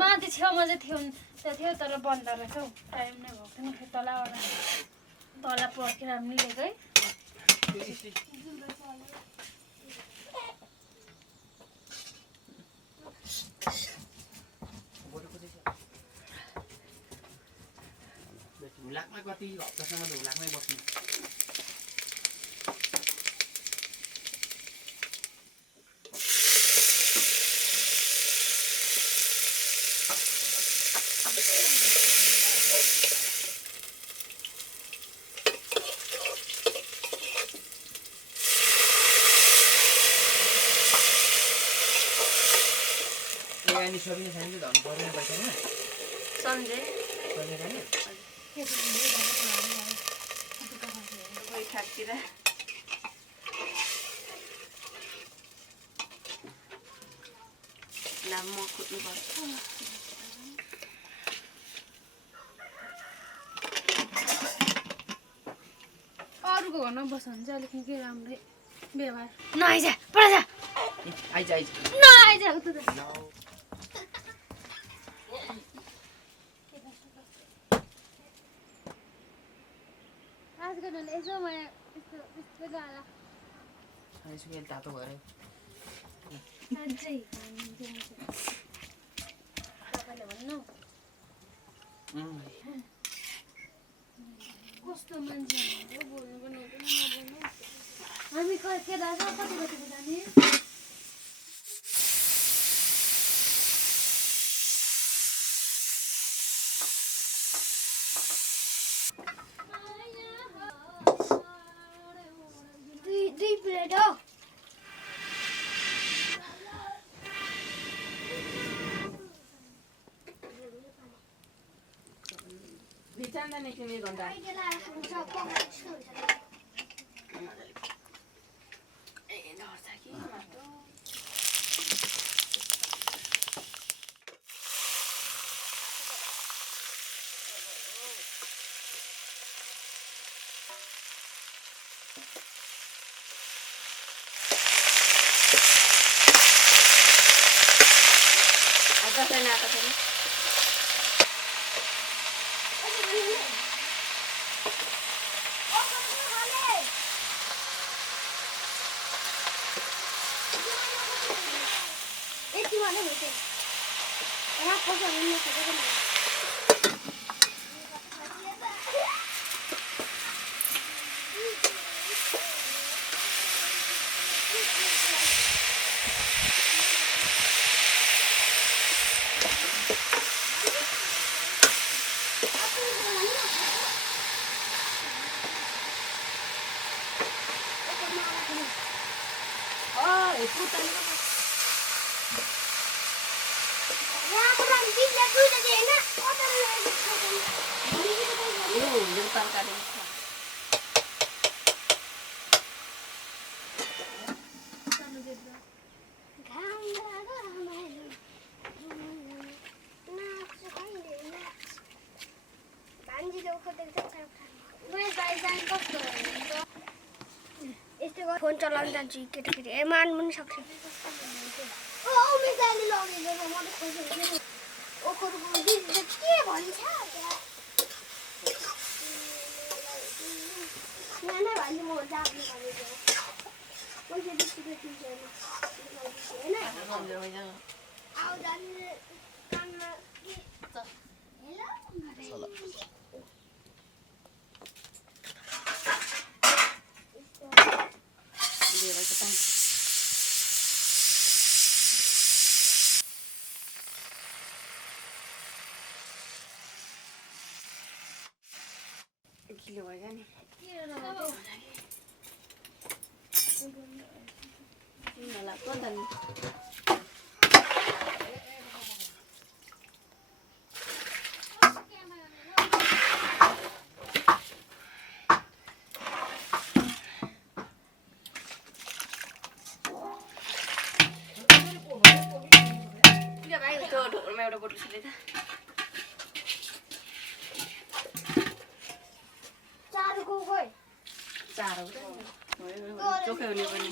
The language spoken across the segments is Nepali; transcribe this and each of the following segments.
माथि छेउमा चाहिँ थियो तर बन्द रहेछ हौ टाइम नै भएको थिएन तलबाट तल पर्खेर हामी लिएको है हुलाकमा कति हप्तासम्म त हुलाकमै बस्नु अनि सबिना खाने त धन पर्दैन पैसामा सन्जे खाने कोही खातिर लामो कुट्नु पर्छ अरूको घरमा बस्यो भने चाहिँ अलिक निकै राम्रै व्यवहार नआइज पढाइज आइज नआइज यसो मलाई त्यस्तो गाला आइसक्यो तातो भएर साँच्चै तपाईँले भन्नु कस्तो मान्छे बोल्नु पनि हुँदैन नबोल्नु हामी के दाजु कति बजीको जाने दुई प्लेट हो बिचारा नै किने गन्दा फोन चलाउन जान्छु केटाकेटी ए मान पनि सक्छ के भन्छ नाना भाइले म जाप्नु भनेको पैसा दिएको छैन हैन आउ जाने काममा हेलो किलो भयो नि मलाई पता नि ढोकरमा एउटा बोटल छिले त चारको खोइ चारो चोखै हुने पनि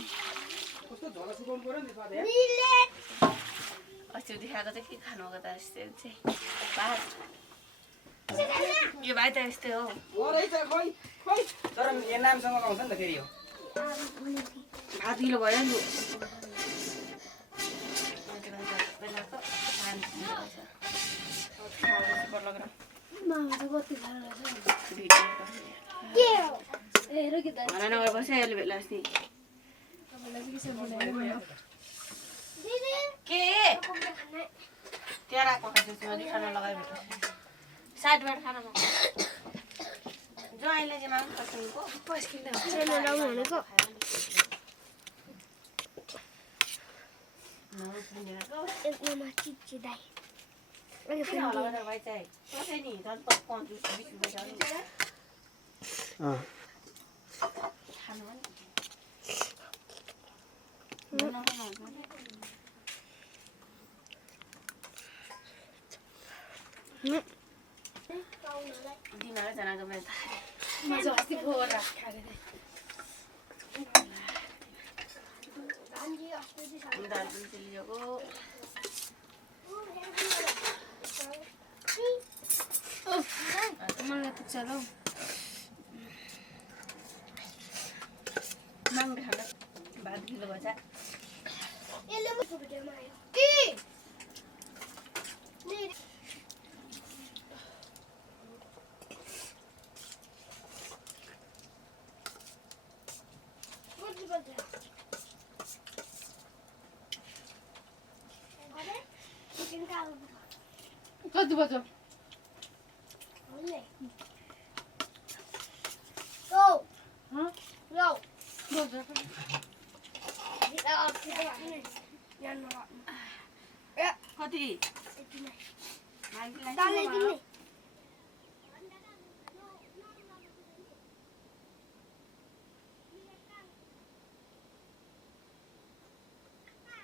अस्ति देखाएको चाहिँ के खानु भएको त यस्तै चाहिँ भात यो भाइ त यस्तै हो तर यो नामसँग आउँछ नि त फेरि यो भात किलो भयो नि मलाई नगर बस्यो अहिले बेला अस्ति के त्यहाँ राख्नु खान्छ खाना लगाइ भेट्छ साइडबाट खाना ज्वाइँले चाहिँ माग्नु खर्सानीको मलाई त चलो माग्ने खाना भात किलो भएछ यसले म भिडियोमा आयो के कति बज्यो कति दालले दिने